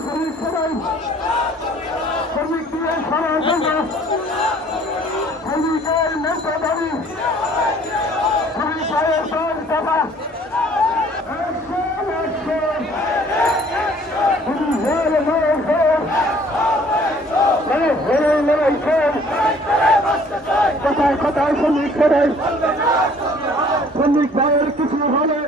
শ্রমিক সবাই শ্রমিক দিয়ে সরার জন্য শ্রমিকের নেতা দাবি শ্রমিক ভাইয়ের দল টাকা কোথায় কোথায় শ্রমিক করে শ্রমিক ভাইয়ের কিছু হলে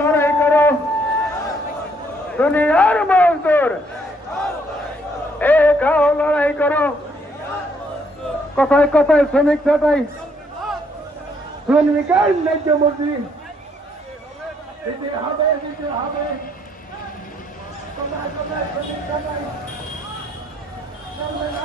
লড়াই করো দুনিয়ার মজদুর এক হও লড়াই করো কথায় কথায় শ্রমিক ছাটাই শ্রমিকের ন্যায্য মজুরি দিতে হবে কথায় কথায় শ্রমিক ছাটাই চলবে না